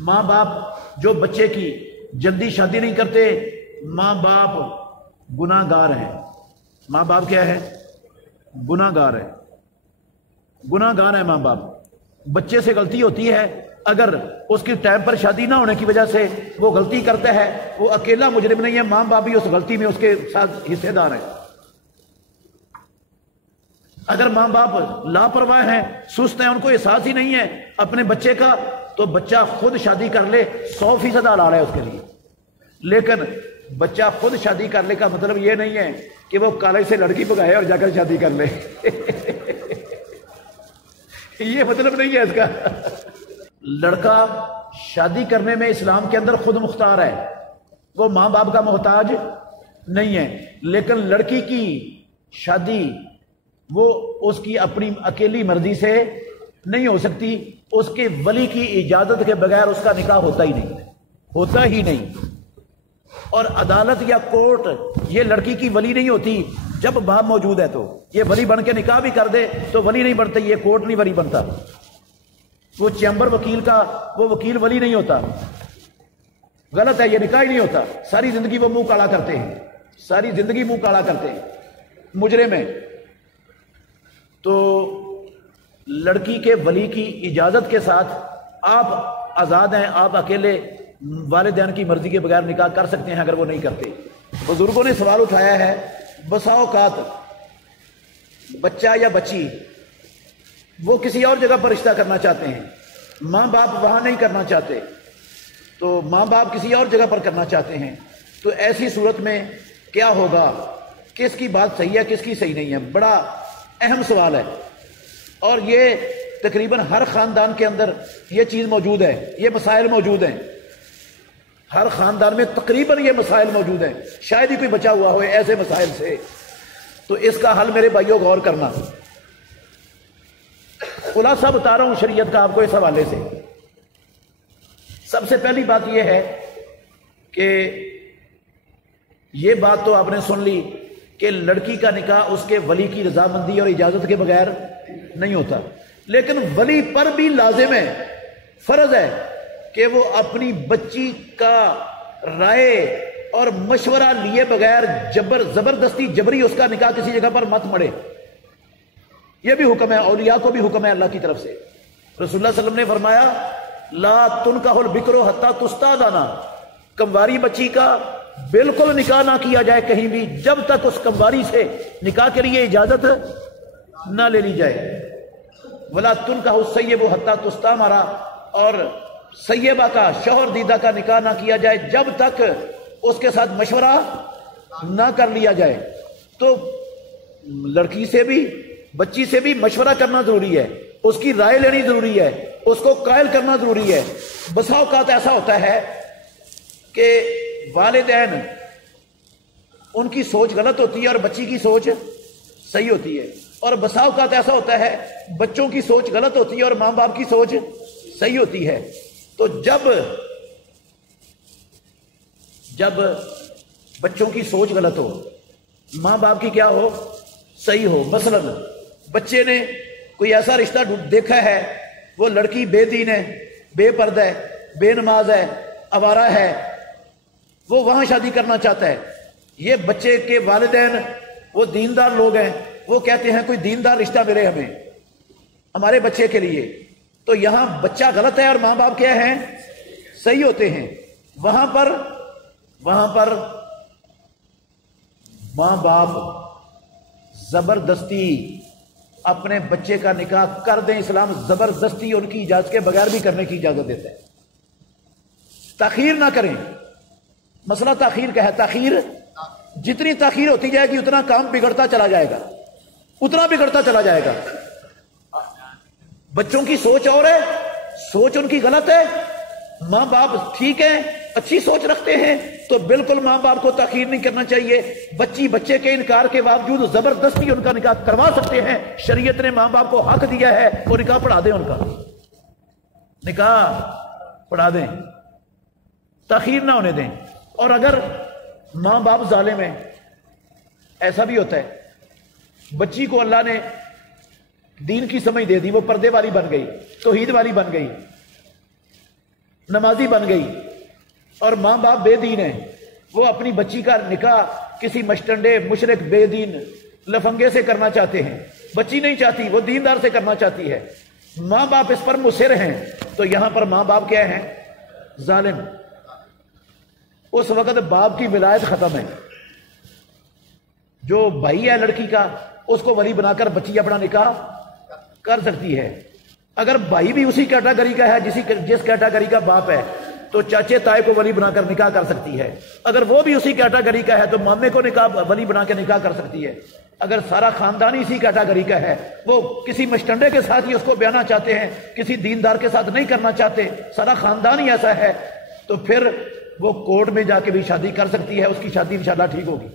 ماں باپ جو بچے کی جلدی شادی نہیں کرتے، ماں باپ گناہ گار ہیں۔ ماں باپ کیا ہے؟ گناہ گار ہے، گناہ گار ہے ماں باپ۔ بچے سے غلطی ہوتی ہے، اگر اس کی ٹائم پر شادی نہ ہونے کی وجہ سے وہ غلطی کرتا ہے، وہ اکیلا مجرم نہیں ہے، ماں باپ بھی اس غلطی میں اس کے ساتھ حصے دار ہیں۔ اگر ماں باپ لاپرواہ ہیں، سست ہیں، ان کو احساس ہی نہیں ہے اپنے بچے کا، تو بچہ خود شادی کر لے 100% حلال ہے اس کے لیے۔ لیکن بچہ خود شادی کر لے کا مطلب یہ نہیں ہے کہ وہ کالج سے لڑکی بھگائے اور جا کر شادی کر لے یہ مطلب نہیں ہے اس کا۔ لڑکا شادی کرنے میں اسلام کے اندر خود مختار ہے، وہ ماں باپ کا محتاج نہیں ہے۔ لیکن لڑکی کی شادی وہ اس کی اپنی اکیلی مرضی سے نہیں ہو سکتی، اس کے ولی کی اجازت کے بغیر اس کا نکاح ہوتا ہی نہیں، ہوتا ہی نہیں۔ اور عدالت یا کورٹ یہ لڑکی کی ولی نہیں ہوتی جب باپ موجود ہے، تو یہ ولی بن کے نکاح بھی کر دے تو ولی نہیں بنتا، یہ کورٹ نہیں ولی بنتا، وہ چیمبر وکیل کا وہ وکیل ولی نہیں ہوتا، غلط ہے، یہ نکاح ہی نہیں ہوتا۔ ساری زندگی وہ منہ کالا کرتے ہیں، ساری زندگی منہ کالا کرتے ہیں، مجرم ہیں۔ تو لڑکی کے ولی کی اجازت کے ساتھ آپ آزاد ہیں، آپ اکیلے والدین کی مرضی کے بغیر نکاح کر سکتے ہیں اگر وہ نہیں کرتے۔ بزرگوں نے سوال اٹھایا ہے، بسا اوقات بچہ یا بچی وہ کسی اور جگہ پر رشتہ کرنا چاہتے ہیں، ماں باپ وہاں نہیں کرنا چاہتے، تو ماں باپ کسی اور جگہ پر کرنا چاہتے ہیں، تو ایسی صورت میں کیا ہوگا؟ کس کی بات صحیح ہے، کس کی صحیح نہیں ہے؟ بڑا اہم سوال ہے، اور یہ تقریباً ہر خاندان کے اندر یہ چیز موجود ہے، یہ مسائل موجود ہیں، ہر خاندان میں تقریباً یہ مسائل موجود ہیں، شاید ہی کوئی بچا ہوا ہوئے ایسے مسائل سے۔ تو اس کا حل میرے بھائیوں غور کرنا، خلاصہ بتا رہا ہوں شریعت کا آپ کو اس حوالے سے۔ سب سے پہلی بات یہ ہے کہ یہ بات تو آپ نے سن لی کہ لڑکی کا نکاح اس کے ولی کی رضامندی اور اجازت کے بغیر نہیں ہوتا، لیکن ولی پر بھی لازم ہے، فرض ہے کہ وہ اپنی بچی کا رائے اور مشورہ لیے بغیر زبردستی جبری اس کا نکاح کسی جگہ پر مت مڑے۔ یہ بھی حکم ہے، اولیاء کو بھی حکم ہے اللہ کی طرف سے۔ رسول اللہ صلی اللہ علیہ وسلم نے فرمایا لا تنکح البکر حتی تستاذن، کنواری بچی کا بالکل نکاح نہ کیا جائے کہیں بھی جب تک اس کنواری سے نکاح کے لیے اجازت نہ لے لی جائے۔ ولا تنکح السیب حتی تستعمر، اور سیبہ کا شوہر دیدہ کا نکاح نہ کیا جائے جب تک اس کے ساتھ مشورہ نہ کر لیا جائے۔ تو لڑکی سے بھی بچی سے بھی مشورہ کرنا ضروری ہے، اس کی رائے لینی ضروری ہے، اس کو قائل کرنا ضروری ہے۔ بسا اوقات ایسا ہوتا ہے کہ والدین ان کی سوچ غلط ہوتی ہے اور بچی کی سوچ صحیح ہوتی ہے، اور بسا اوقات ایسا ہوتا ہے بچوں کی سوچ غلط ہوتی ہے اور ماں باپ کی سوچ صحیح ہوتی ہے۔ تو جب بچوں کی سوچ غلط ہو، ماں باپ کی کیا ہو؟ صحیح ہو، مثلا بچے نے کوئی ایسا رشتہ دیکھا ہے، وہ لڑکی بے دین ہے، بے پردہ ہے، بے نماز ہے، آوارہ ہے، وہ وہاں شادی کرنا چاہتا ہے۔ یہ بچے کے والدین وہ دیندار لوگ ہیں، وہ کہتے ہیں کوئی دیندار رشتہ ملے ہمیں ہمارے بچے کے لیے، تو یہاں بچہ غلط ہے اور ماں باپ کیا ہیں؟ صحیح ہوتے ہیں۔ وہاں پر ماں باپ زبردستی اپنے بچے کا نکاح کر دیں، اسلام زبردستی ان کی اجازت کے بغیر بھی کرنے کی اجازت دیتا ہے۔ تاخیر نہ کریں، مسئلہ تاخیر کا ہے، تاخیر جتنی تاخیر ہوتی جائے گی اتنا کام بگڑتا چلا جائے گا، اتنا بگڑتا چلا جائے گا۔ بچوں کی سوچ اور ہے، سوچ ان کی غلط ہے، ماں باپ ٹھیک ہے، اچھی سوچ رکھتے ہیں، تو بالکل ماں باپ کو تاخیر نہیں کرنا چاہیے۔ بچے کے انکار کے باوجود زبردستی ان کا نکاح کروا سکتے ہیں، شریعت نے ماں باپ کو حق دیا ہے، وہ نکاح پڑھا دیں، ان کا نکاح پڑھا دیں، تاخیر نہ ہونے دیں۔ اور اگر ماں باپ ظالم ہیں، ایسا بھی ہوتا ہے، بچی کو اللہ نے دین کی سمجھ دے دی، وہ پردے والی بن گئی، توحید والی بن گئی، نمازی بن گئی اور ماں باپ بے دین ہیں، وہ اپنی بچی کا نکاح کسی مشٹنڈے مشرک بے دین لفنگے سے کرنا چاہتے ہیں، بچی نہیں چاہتی، وہ دیندار سے کرنا چاہتی ہے، ماں باپ اس پر مصر ہیں، تو یہاں پر ماں باپ کیا ہیں؟ ظالم۔ اس وقت باپ کی ولایت ختم ہے، جو بھائی ہے لڑکی کا اس کو ولی بنا کر بچی اپنا نکاح کر سکتی ہے۔ اگر بھائی بھی اسی کیٹاگری کا ہے جس کیٹاگری کا باپ ہے تو چاچے تائے کو ولی بنا کر نکاح کر سکتی ہے، اگر وہ بھی اسی کیٹاگری کا ہے تو مامے کو ولی بنا کے نکاح کر سکتی ہے، اگر سارا خاندان اسی کیٹاگری کا ہے، وہ کسی مشٹنڈے کے ساتھ ہی اس کو بیانا چاہتے ہیں، کسی دیندار کے ساتھ نہیں کرنا چاہتے، سارا خاندان ہی ایسا ہے، تو پھر وہ کورٹ میں جا کے بھی شادی کر سکتی ہے، اس کی شادی انشاءاللہ ٹھیک ہوگی۔